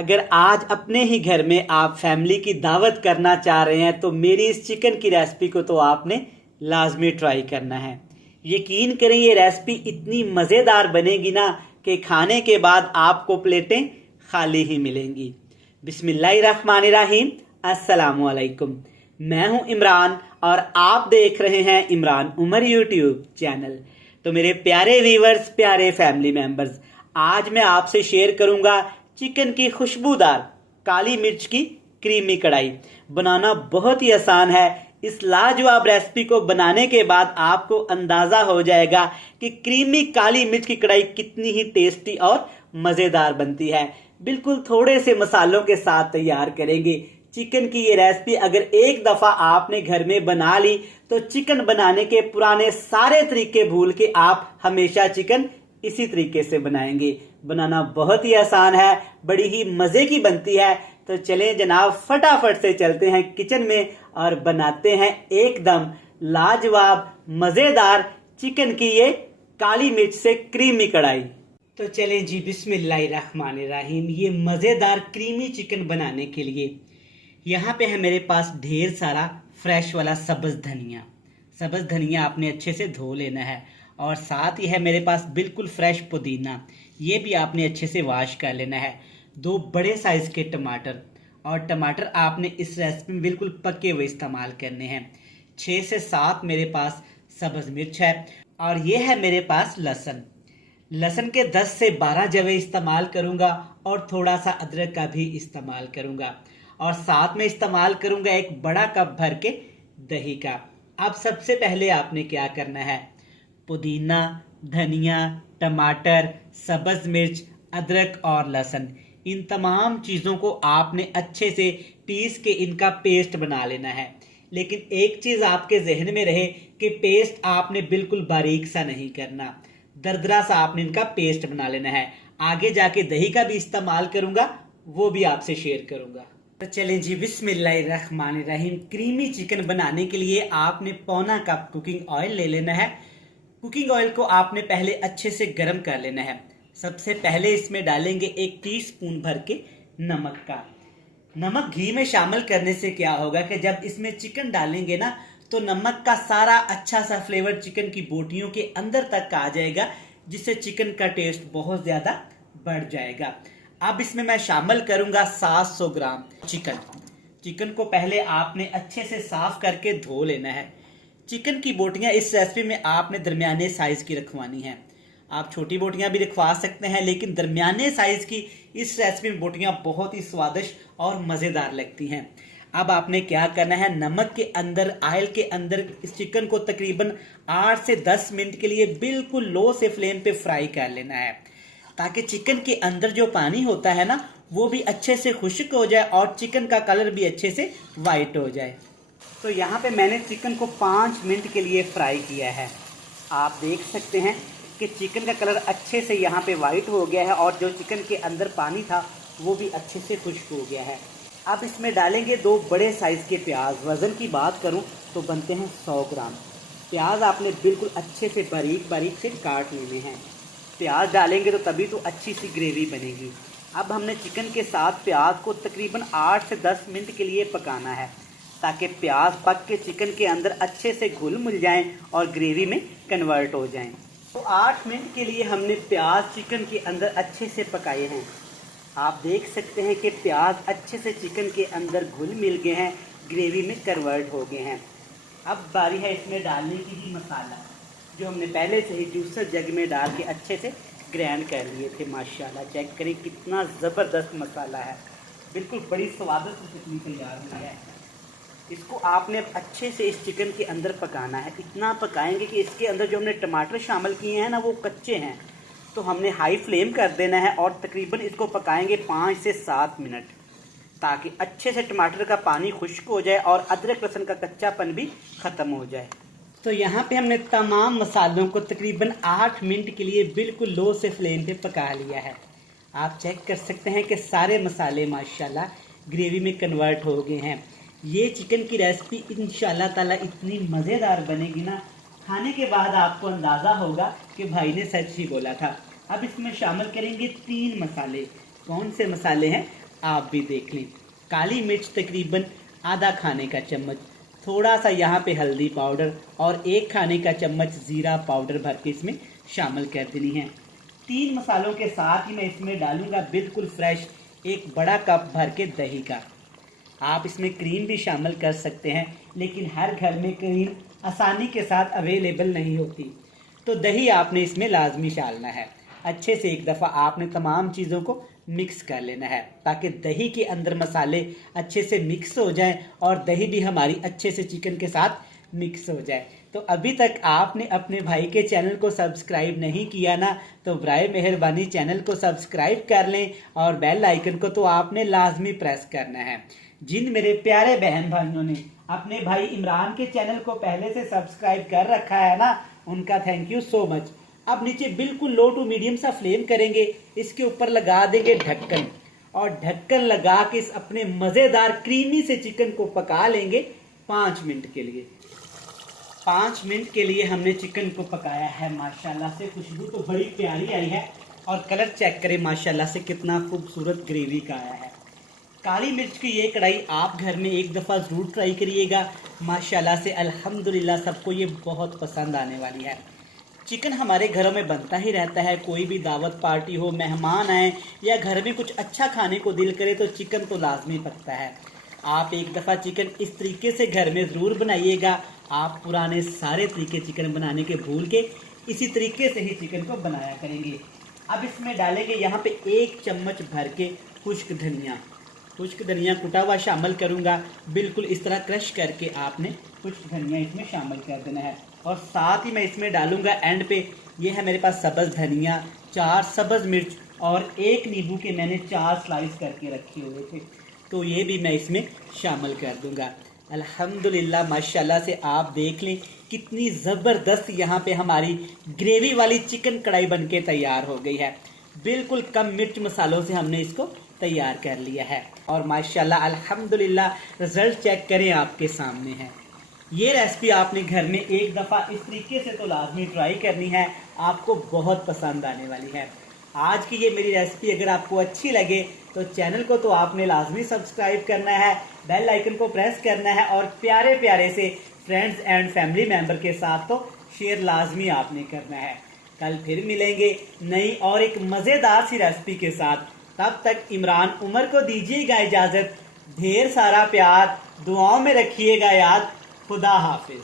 अगर आज अपने ही घर में आप फैमिली की दावत करना चाह रहे हैं तो मेरी इस चिकन की रेसिपी को तो आपने लाजमी ट्राई करना है। यकीन करें ये रेसिपी इतनी मज़ेदार बनेगी ना कि खाने के बाद आपको प्लेटें खाली ही मिलेंगी। बिस्मिल्लाहिर्रहमानिर्रहीम, अस्सलामु अलैकुम। मैं हूं इमरान और आप देख रहे हैं इमरान उमर यूट्यूब चैनल। तो मेरे प्यारे व्यूअर्स, प्यारे फैमिली मेंबर्स, आज मैं आपसे शेयर करूंगा चिकन की खुशबूदार काली मिर्च की क्रीमी कढ़ाई। बनाना बहुत ही आसान है। इस लाजवाब रेसिपी को बनाने के बाद आपको अंदाजा हो जाएगा कि क्रीमी काली मिर्च की कढ़ाई कितनी ही टेस्टी और मजेदार बनती है। बिल्कुल थोड़े से मसालों के साथ तैयार करेंगे चिकन की ये रेसिपी। अगर एक दफा आपने घर में बना ली तो चिकन बनाने के पुराने सारे तरीके भूल के आप हमेशा चिकन इसी तरीके से बनाएंगे। बनाना बहुत ही आसान है, बड़ी ही मजे की बनती है। तो चलें जनाब, फटाफट से चलते हैं किचन में और बनाते हैं एकदम लाजवाब मजेदार चिकन की ये काली मिर्च से क्रीमी कढ़ाई। तो चलें जी, बिस्मिल्लाहिर्रहमानिर्रहीम। ये मजेदार क्रीमी चिकन बनाने के लिए यहाँ पे है मेरे पास ढेर सारा फ्रेश वाला सब्ज धनिया। सब्ज धनिया आपने अच्छे से धो लेना है और साथ ही है मेरे पास बिल्कुल फ्रेश पुदीना, ये भी आपने अच्छे से वॉश कर लेना है। 2 बड़े साइज के टमाटर, और टमाटर आपने इस रेसिपी में बिल्कुल पके हुए इस्तेमाल करने हैं। 6 से 7 मेरे पास सब्ज मिर्च है और ये है मेरे पास लहसुन। लहसुन के 10 से 12 जवे इस्तेमाल करूंगा और थोड़ा सा अदरक का भी इस्तेमाल करूंगा और साथ में इस्तेमाल करूंगा 1 बड़ा कप भर के दही का। अब सबसे पहले आपने क्या करना है, पुदीना, धनिया, टमाटर, सब्ज मिर्च, अदरक और लहसुन, इन तमाम चीज़ों को आपने अच्छे से पीस के इनका पेस्ट बना लेना है। लेकिन एक चीज़ आपके जहन में रहे कि पेस्ट आपने बिल्कुल बारीक सा नहीं करना, दरदरा सा आपने इनका पेस्ट बना लेना है। आगे जाके दही का भी इस्तेमाल करूंगा, वो भी आपसे शेयर करूंगा। तो चलें जी, बिस्मिल्लाहिर्रहमानिर्रहीम। क्रीमी चिकन बनाने के लिए आपने पौना कप कुकिंग ऑयल ले लेना है। कुकिंग ऑयल को आपने पहले अच्छे से गर्म कर लेना है। सबसे पहले इसमें डालेंगे 1 टीस्पून भर के नमक का। नमक घी में शामिल करने से क्या होगा कि जब इसमें चिकन डालेंगे ना तो नमक का सारा अच्छा सा फ्लेवर चिकन की बोटियों के अंदर तक आ जाएगा, जिससे चिकन का टेस्ट बहुत ज्यादा बढ़ जाएगा। अब इसमें मैं शामिल करूंगा 700 ग्राम चिकन। चिकन को पहले आपने अच्छे से साफ करके धो लेना है। चिकन की बोटियां इस रेसिपी में आपने दरमियाने साइज की रखवानी है। आप छोटी बोटियां भी रखवा सकते हैं, लेकिन दरमियाने साइज की इस रेसिपी में बोटियां बहुत ही स्वादिष्ट और मजेदार लगती हैं। अब आपने क्या करना है, नमक के अंदर, ऑयल के अंदर इस चिकन को तकरीबन 8 से 10 मिनट के लिए बिल्कुल लो से फ्लेम पे फ्राई कर लेना है, ताकि चिकन के अंदर जो पानी होता है ना वो भी अच्छे से खुश्क हो जाए और चिकन का कलर भी अच्छे से वाइट हो जाए। तो यहाँ पे मैंने चिकन को 5 मिनट के लिए फ्राई किया है। आप देख सकते हैं कि चिकन का कलर अच्छे से यहाँ पे वाइट हो गया है और जो चिकन के अंदर पानी था वो भी अच्छे से खुश्क हो गया है। अब इसमें डालेंगे 2 बड़े साइज़ के प्याज। वज़न की बात करूँ तो बनते हैं 100 ग्राम। प्याज आपने बिल्कुल अच्छे से बारीक बारीक से काट लेने हैं। प्याज डालेंगे तो तभी तो अच्छी सी ग्रेवी बनेगी। अब हमने चिकन के साथ प्याज को तकरीबन 8 से 10 मिनट के लिए पकाना है, ताकि प्याज पक के चिकन के अंदर अच्छे से घुल मिल जाएं और ग्रेवी में कन्वर्ट हो जाएं। तो 8 मिनट के लिए हमने प्याज चिकन के अंदर अच्छे से पकाए हैं। आप देख सकते हैं कि प्याज अच्छे से चिकन के अंदर घुल मिल गए हैं, ग्रेवी में कन्वर्ट हो गए हैं। अब बारी है इसमें डालने की भी मसाला, जो हमने पहले से ही जूसर जग में डाल के अच्छे से ग्राइंड कर लिए थे। माशाल्लाह, चेक करें कितना ज़बरदस्त मसाला है, बिल्कुल बड़ी स्वादिष्ट चटनी तैयार हुई है। इसको आपने अच्छे से इस चिकन के अंदर पकाना है। इतना पकाएंगे कि इसके अंदर जो हमने टमाटर शामिल किए हैं ना वो कच्चे हैं, तो हमने हाई फ्लेम कर देना है और तकरीबन इसको पकाएंगे 5 से 7 मिनट, ताकि अच्छे से टमाटर का पानी खुश्क हो जाए और अदरक लहसुन का कच्चापन भी ख़त्म हो जाए। तो यहाँ पे हमने तमाम मसालों को तकरीबन 8 मिनट के लिए बिल्कुल लो से फ्लेम पे पका लिया है। आप चेक कर सकते हैं कि सारे मसाले माशाल्लाह ग्रेवी में कन्वर्ट हो गए हैं। ये चिकन की रेसिपी इंशाल्लाह ताला इतनी मज़ेदार बनेगी ना, खाने के बाद आपको अंदाज़ा होगा कि भाई ने सच ही बोला था। अब इसमें शामिल करेंगे 3 मसाले। कौन से मसाले हैं? आप भी देख लें। काली मिर्च तकरीबन आधा खाने का चम्मच, थोड़ा सा यहाँ पे हल्दी पाउडर और 1 खाने का चम्मच ज़ीरा पाउडर भर के इसमें शामिल कर देनी है। 3 मसालों के साथ ही मैं इसमें डालूंगा बिल्कुल फ्रेश 1 बड़ा कप भर के दही का। आप इसमें क्रीम भी शामिल कर सकते हैं, लेकिन हर घर में क्रीम आसानी के साथ अवेलेबल नहीं होती, तो दही आपने इसमें लाजमी डालना है। अच्छे से एक दफ़ा आपने तमाम चीज़ों को मिक्स कर लेना है ताकि दही के अंदर मसाले अच्छे से मिक्स हो जाएं और दही भी हमारी अच्छे से चिकन के साथ मिक्स हो जाए। तो अभी तक आपने अपने भाई के चैनल को सब्सक्राइब नहीं किया ना, तो बराए मेहरबानी चैनल को सब्सक्राइब कर लें और बेल आइकन को तो आपने लाजमी प्रेस करना है। जिन मेरे प्यारे बहन भाइयों ने अपने भाई इमरान के चैनल को पहले से सब्सक्राइब कर रखा है ना, उनका थैंक यू सो मच। अब नीचे बिल्कुल लो टू मीडियम सा फ्लेम करेंगे, इसके ऊपर लगा देंगे ढक्कन और ढक्कन लगा के इस अपने मज़ेदार क्रीमी से चिकन को पका लेंगे 5 मिनट के लिए। 5 मिनट के लिए हमने चिकन को पकाया है। माशाल्लाह से खुशबू तो बड़ी प्यारी आई है और कलर चेक करें माशाल्लाह से कितना खूबसूरत ग्रेवी का आया है। काली मिर्च की ये कढ़ाई आप घर में एक दफ़ा ज़रूर ट्राई करिएगा। माशाल्लाह से अल्हम्दुलिल्लाह सबको ये बहुत पसंद आने वाली है। चिकन हमारे घरों में बनता ही रहता है, कोई भी दावत पार्टी हो, मेहमान आए या घर में कुछ अच्छा खाने को दिल करे तो चिकन तो लाजमी पकता है। आप एक दफ़ा चिकन इस तरीके से घर में ज़रूर बनाइएगा। आप पुराने सारे तरीके चिकन बनाने के भूल के इसी तरीके से ही चिकन को बनाया करेंगे। अब इसमें डालेंगे यहाँ पे 1 चम्मच भर के खुश्क धनिया। खुश्क धनिया कुटा हुआ शामिल करूँगा, बिल्कुल इस तरह क्रश करके आपने खुश्क धनिया इसमें शामिल कर देना है। और साथ ही मैं इसमें डालूँगा एंड पे, ये है मेरे पास सब्ज़ धनिया, 4 सब्ज़ मिर्च और 1 नींबू के मैंने 4 स्लाइस करके रखे हुए थे, तो ये भी मैं इसमें शामिल कर दूँगा। अल्हम्दुलिल्लाह माशाल्लाह से आप देख लें कितनी ज़बरदस्त यहाँ पे हमारी ग्रेवी वाली चिकन कढ़ाई बनके तैयार हो गई है। बिल्कुल कम मिर्च मसालों से हमने इसको तैयार कर लिया है और माशाल्लाह अल्हम्दुलिल्लाह रिज़ल्ट चेक करें आपके सामने है। ये रेसिपी आपने घर में एक दफ़ा इस तरीके से तो लाजमी ट्राई करनी है, आपको बहुत पसंद आने वाली है। आज की ये मेरी रेसिपी अगर आपको अच्छी लगे तो चैनल को तो आपने लाजमी सब्सक्राइब करना है, बेल आइकन को प्रेस करना है और प्यारे प्यारे से फ्रेंड्स एंड फैमिली मेम्बर के साथ तो शेयर लाजमी आपने करना है। कल फिर मिलेंगे नई और एक मज़ेदार सी रेसिपी के साथ। तब तक इमरान उमर को दीजिएगा इजाज़त। ढेर सारा प्यार, दुआओं में रखिएगा याद। खुदा हाफिज।